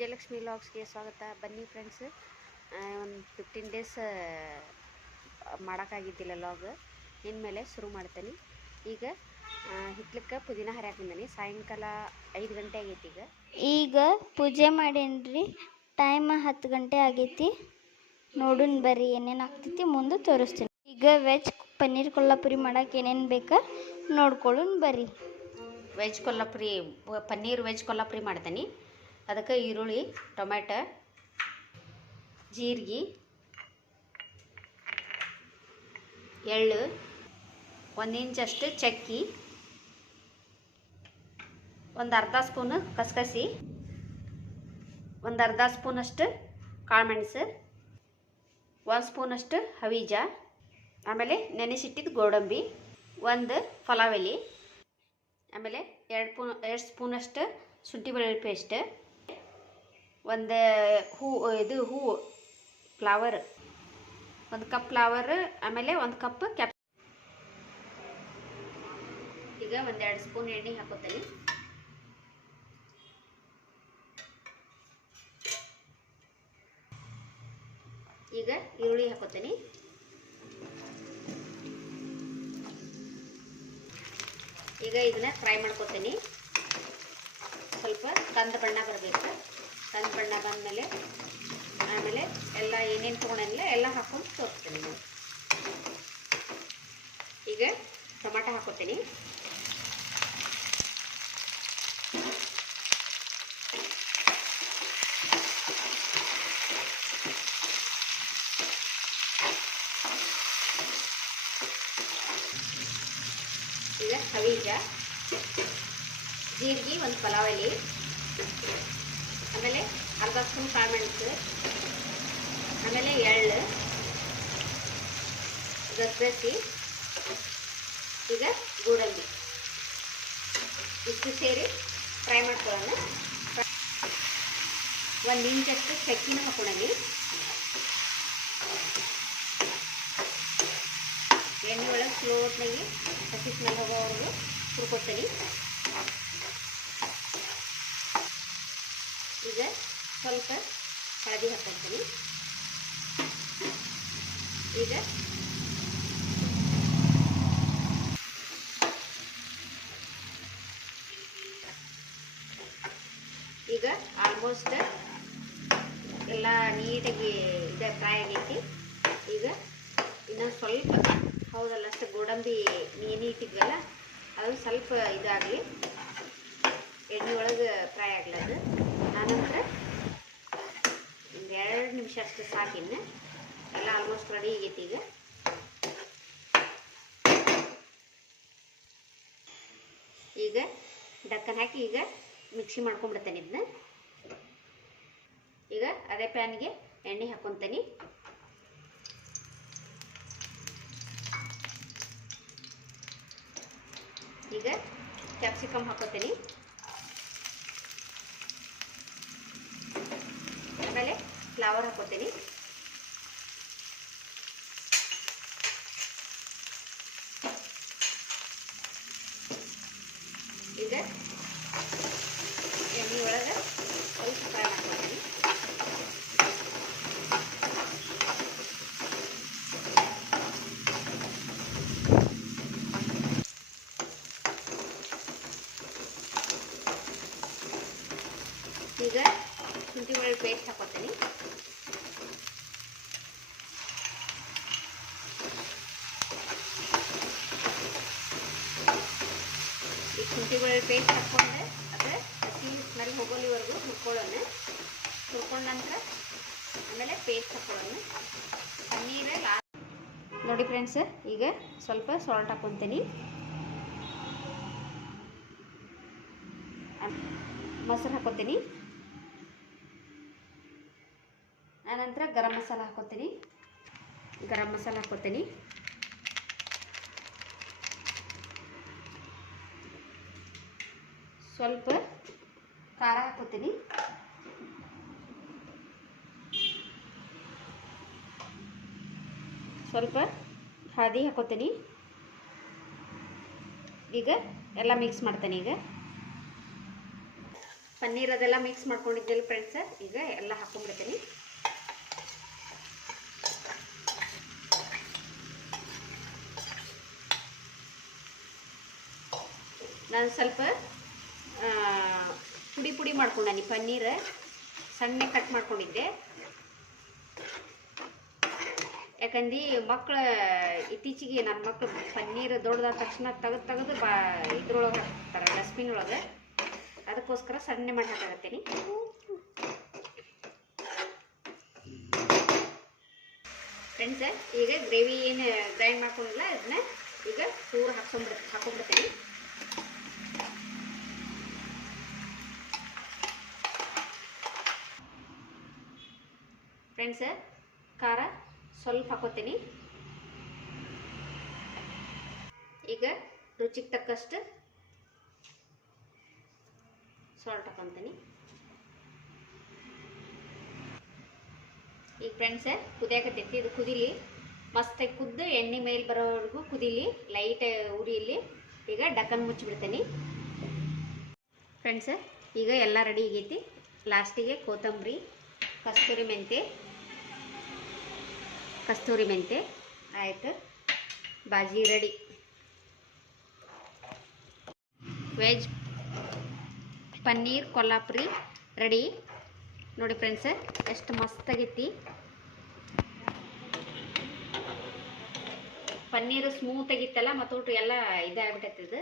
ವಿಜಯಲಕ್ಷ್ಮಿ ಲಾಗ್ಸ್ಗೆ ಸ್ವಾಗತ. ಬನ್ನಿ ಫ್ರೆಂಡ್ಸ್ ಒಂದು ಫಿಫ್ಟೀನ್ ಡೇಸ್ ಮಾಡೋಕ್ಕಾಗಿದ್ದಿಲ್ಲ ಲಾಗ್ ಇನ್ಮೇಲೆ ಶುರು ಮಾಡ್ತೀನಿ. ಈಗ ಹಿತ್ಲಕ್ಕೆ ಪುದೀನ ಹರಿಯಾಕ ಬಂದೀನಿ ಸಾಯಂಕಾಲ ಐದು ಗಂಟೆ ಆಗೈತಿ ಈಗ. ಈಗ ಪೂಜೆ ಮಾಡೇನ್ರಿ? ಟೈಮ್ ಹತ್ತು ಗಂಟೆ ಆಗೈತಿ. ನೋಡೋಣ ಬರ್ರಿ ಏನೇನು ಆಗ್ತೈತಿ ಮುಂದೆ ತೋರಿಸ್ತೀನಿ. ಈಗ ವೆಜ್ ಪನ್ನೀರ್ ಕೊಲ್ಲಾಪುರಿ ಮಾಡಕ್ಕೆ ಏನೇನು ಬೇಕಾ ನೋಡ್ಕೊಳ್ಳೋಣ ಬರ್ರಿ. ವೆಜ್ ಕೊಲ್ಲಾಪುರಿ ಪನ್ನೀರ್ ವೆಜ್ ಕೊಲ್ಲಾಪುರಿ ಮಾಡ್ತೇನೆ. ಅದಕ್ಕೆ ಈರುಳ್ಳಿ ಟೊಮೆಟೊ ಜೀರಿಗೆ, ಎಳ್ಳು, ಒಂದು ಇಂಚಷ್ಟು ಚಕ್ಕಿ, ಒಂದು ಅರ್ಧ ಸ್ಪೂನು ಕಸಕಸಿ, ಒಂದು ಅರ್ಧ ಸ್ಪೂನಷ್ಟು ಕಾಳುಮೆಣಸು, ಒಂದು ಸ್ಪೂನಷ್ಟು ಹವೀಜ, ಆಮೇಲೆ ನೆನೆಸಿಟ್ಟಿದ್ದು ಗೋಡಂಬಿ, ಒಂದು ಫಲಾವೆಲಿ, ಆಮೇಲೆ ಎರಡು ಪೂ, ಎರಡು ಸ್ಪೂನಷ್ಟು ಶುಂಠಿ ಬೆಳ್ಳುಳ್ಳಿ ಪೇಸ್ಟ್ ಒಂದು ಹೂ, ಇದು ಹೂವು ಫ್ಲವರ್ ಒಂದು ಕಪ್ ಫ್ಲವರ್ ಆಮೇಲೆ ಒಂದು ಕಪ್ ಕ್ಯಾಪ್ ಈಗ ಒಂದೆರಡು ಸ್ಪೂನ್ ಎಣ್ಣೆ ಹಾಕೋತೀನಿ. ಈಗ ಈರುಳ್ಳಿ ಹಾಕೋತೀನಿ. ಈಗ ಇದನ್ನ ಫ್ರೈ ಮಾಡ್ಕೋತೀನಿ. ಸ್ವಲ್ಪ ಕಂದ ಬಣ್ಣ ಬರಬೇಕು. ಕಂದ ಬಣ್ಣ ಬಂದಮೇಲೆ, ಆಮೇಲೆ ಎಲ್ಲ ಏನೇನು ತೊಗೊಂಡಿಲ್ಲ ಎಲ್ಲ ಹಾಕೊಂಡು ತೋರಿಸ್ತೀನಿ ನಾನು. ಈಗ ಟೊಮಾಟೊ ಹಾಕೋತೀನಿ. ಈಗ ಹವೀಜ ಜೀರಿಗೆ ಒಂದು ಪಲಾವ್ ಎಲೆ. ಆಮೇಲೆ ಅರ್ಧ ಸ್ಪೂನ್ ಕಾಳುಮೆಣಸು, ಆಮೇಲೆ ಎಳ್ಳು, ಗಸಗಸಿ, ಈಗ ಗೋಡಂಬಿ. ಇಷ್ಟು ಸೇರಿ ಫ್ರೈ ಮಾಡ್ಕೊಳ್ಳೋಣ. ಒಂದು ಇಂಚಷ್ಟು ಚಕ್ಕಿನ ಹಾಕೊಳ್ಳಿ ಎಣ್ಣೆ ಒಳಗೆ ಸ್ಲೋಟ್ನಾಗಿ ಹಸಿ ಸ್ಮೆಲ್ ಹೋಗೋವರೆಗೂ ಹುರ್ಕೊತೀನಿ ಈಗ ಸ್ವಲ್ಪ ಹಳದಿ ಹಾಕ್ತೀನಿ ಈಗ ಈಗ ಆಲ್ಮೋಸ್ಟ್ ಎಲ್ಲ ನೀಟಾಗಿ ಇದೆ ಫ್ರೈ ಆಗೈತಿ. ಈಗ ಇನ್ನೊಂದು ಸ್ವಲ್ಪ ಹೌದಲ್ಲ ಅಷ್ಟು ಗೋಡಂಬಿ ನೀನು ಇಟ್ಟಿದ್ವಲ್ಲ, ಅದು ಸ್ವಲ್ಪ ಇದಾಗಲಿ. ಎಣ್ಣೆ ಒಳಗೆ ಫ್ರೈ ಆಗ್ಲದು. ಆನಂತರ ಎರಡು ನಿಮಿಷ ಅಷ್ಟು ಸಾಕಿನ್ನು ಎಲ್ಲ ಆಲ್ಮೋಸ್ಟ್ ರೆಡಿ ಆಗೈತಿ ಈಗ. ಈಗ ಡಕ್ಕನ್ ಹಾಕಿ ಈಗ ಮಿಕ್ಸಿ ಮಾಡ್ಕೊಂಡ್ಬಿಡ್ತೇನೆ ಇದನ್ನ ಈಗ ಅದೇ ಪ್ಯಾನ್ಗೆ ಎಣ್ಣೆ ಹಾಕೊತೇನೆ. ಈಗ ಕ್ಯಾಪ್ಸಿಕಮ್ ಹಾಕೋತೀನಿ ಆಮೇಲೆ ಫ್ಲವರ್ ಹಾಕೋತೀನಿ? ಈಗ ಎಣ್ಣೆ ಒಳಗೆ ಸ್ವಲ್ಪ ಫ್ರೈ ಮಾಡ್ಕೊತೀನಿ. ಈಗ ಶುಂಠಿ ಪೇಸ್ಟ್ ಹಾಕೋತೀನಿ. ಈ ಶುಂಠಿ ಪೇಸ್ಟ್ ಹಾಕ್ಕೊಂಡೆ ಅಂದರೆ ಹಸಿ ಸ್ಮೆಲ್ ಹೋಗೋಲಿವರೆಗೂ ಹುರ್ಕೊಳ್ಳೋಣ. ಹುರ್ಕೊಂಡ ನಂತರ ಆಮೇಲೆ ಪೇಸ್ಟ್ ಹಾಕೊಳ್ಳೋಣ. ಪನ್ನೀರೇ ಲಾಸ್ಟ್ ನೋಡಿ ಫ್ರೆಂಡ್ಸ್ ಈಗ ಸ್ವಲ್ಪ ಸಾಲ್ಟ್ ಹಾಕ್ಕೊತೀನಿ ಮೊಸರು ಹಾಕೋತೀನಿ. ಆನಂತರ ಗರಂ ಮಸಾಲ ಹಾಕೋತೀನಿ. ಗರಂ ಮಸಾಲ ಹಾಕೋತೀನಿ. ಸ್ವಲ್ಪ ಖಾರ ಹಾಕೋತೀನಿ. ಸ್ವಲ್ಪ ಹಳದಿ ಹಾಕೋತೀನಿ. ಈಗ ಎಲ್ಲ ಮಿಕ್ಸ್ ಮಾಡ್ತೇನೆ ಈಗ. ಪನ್ನೀರ್ ಅದೆಲ್ಲ ಮಿಕ್ಸ್ ಮಾಡ್ಕೊಂಡಿದ್ದೆಲ್ಲ ಫ್ರೆಂಡ್ಸ್ ಈಗ ಎಲ್ಲ ಹಾಕೊಂಡ್ಬಿಡ್ತೀನಿ. ನಾನು ಸ್ವಲ್ಪ ಪುಡಿ ಪುಡಿ ಮಾಡ್ಕೊಂಡನಿ ಪನ್ನೀರ್. ಸಣ್ಣ ಕಟ್ ಮಾಡ್ಕೊಂಡಿದ್ದೆ. ಯಾಕಂದು ಮಕ್ಕಳು ಇತ್ತೀಚೆಗೆ ನನ್ನ ಮಕ್ಳು ಪನ್ನೀರ್ ದೊಡ್ಡದಾದ ತಕ್ಷಣ ತೆಗೆದು ತೆಗೆದು ಬಾ, ಇದ್ರೊಳಗೆ ಹಾಕ್ತಾರೆ ಡಸ್ಟ್ಬಿನ್ ಒಳಗೆ ಅದಕ್ಕೋಸ್ಕರ ಸಣ್ಣ ಮಾಡಿ ಹಾಕಾಗತ್ತೀನಿ ಫ್ರೆಂಡ್ಸ್ ಈಗ ಗ್ರೇವಿ ಏನು ಗ್ರೈಂಡ್ ಮಾಡ್ಕೊಂಡಿಲ್ಲ ಅದನ್ನ ಈಗ ಚೂರು ಹಾಕ್ಕೊಂಡ್ಬಿಡ್ತೀನಿ. ಹಾಕೊಂಡ್ಬಿಡ್ತೀನಿ ಫ್ರೆಂಡ್ಸ್ ಖಾರ ಸ್ವಲ್ಪ ಹಾಕೋತೀನಿ. ಈಗ ರುಚಿಗೆ ತಕ್ಕಷ್ಟು ಸಾಲ್ಟ್ ಹಾಕೊತೀನಿ. ಈಗ ಫ್ರೆಂಡ್ಸ್ ಕುದಿಯಾಕತ್ತೈತಿ ಇದು ಕುದಿಲಿ. ಮಸ್ತಾಗಿ ಕುದ್ದು, ಎಣ್ಣೆ ಮೇಲೆ ಬರೋವರೆಗೂ ಕುದಿಲಿ ಲೈಟ್ ಉರಿಯಲ್ಲಿ ಈಗ ಡಕ್ಕನ್ ಮುಚ್ಚಿಬಿಡ್ತೀನಿ. ಫ್ರೆಂಡ್ಸ್ ಈಗ ಎಲ್ಲ ರೆಡಿ ಆಗೈತಿ. ಲಾಸ್ಟಿಗೆ ಕೊತ್ತಂಬರಿ, ಕಸ್ತೂರಿ ಮೆಂತೆ. ಕಸ್ತೂರಿ ಮೆಂತೆ. ಆಯಿತು. ಬಾಜಿ ready veg paneer Kolhapuri ready ನೋಡಿ ಫ್ರೆಂಡ್ಸ್ ಎಷ್ಟು ಮಸ್ತಾಗೈತಿ. ಪನ್ನೀರ್ ಸ್ಮೂತ್ ಆಗಿತ್ತಲ್ಲ ಮತ್ತು ಎಲ್ಲ ಇದಾಗ್ಬಿಟ್ಟೈತಿ ಇದು.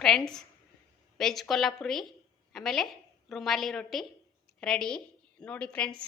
ಫ್ರೆಂಡ್ಸ್ ವೆಜ್ ಕೊಲ್ಲಾಪುರಿ ಆಮೇಲೆ ರುಮಾಲಿ ರೊಟ್ಟಿ ರೆಡಿ ನೋಡಿ ಫ್ರೆಂಡ್ಸ್